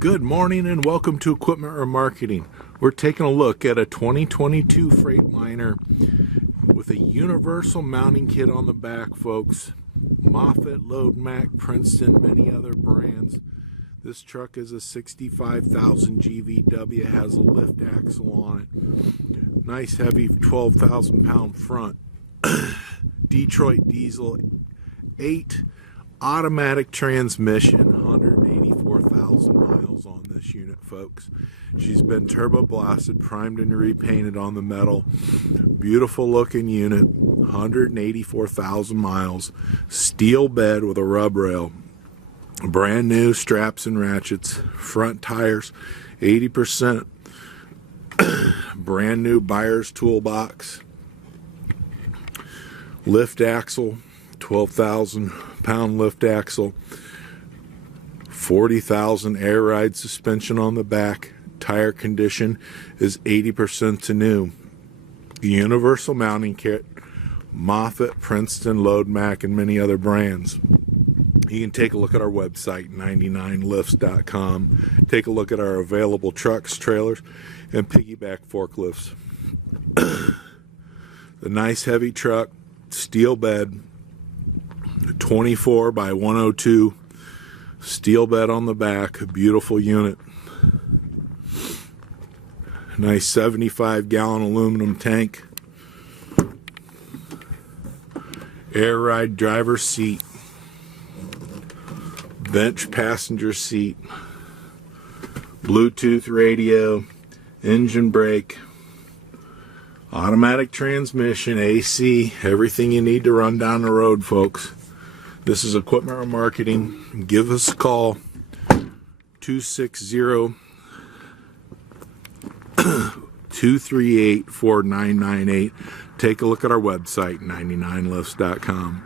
Good morning and welcome to Equipment Remarketing. We're taking a look at a 2022 Freightliner with a universal mounting kit on the back, folks. Moffett, Load Mac, Princeton, many other brands. This truck is a 65,000 GVW, has a lift axle on it. Nice heavy 12,000 pound front. Detroit Diesel 8 automatic transmission, 184,000 miles on this unit, folks. She's been turbo blasted, primed and repainted on the metal. Beautiful looking unit, 184,000 miles. Steel bed with a rub rail. Brand new straps and ratchets. Front tires 80%. Brand new buyer's toolbox. Lift axle, 12,000 pound lift axle, 40,000 air ride suspension on the back. Tire condition is 80% to new. Universal mounting kit, Moffett, Princeton, Load Mac, and many other brands. You can take a look at our website, 99lifts.com. Take a look at our available trucks, trailers, and piggyback forklifts. The nice heavy truck, steel bed, 24 by 102, steel bed on the back, a beautiful unit. Nice 75-gallon aluminum tank. Air ride driver's seat. Bench passenger seat. Bluetooth radio. Engine brake. Automatic transmission, AC, everything you need to run down the road, folks. This is Equipment Remarketing. Give us a call, 260-238-4998. Take a look at our website, 99lifts.com.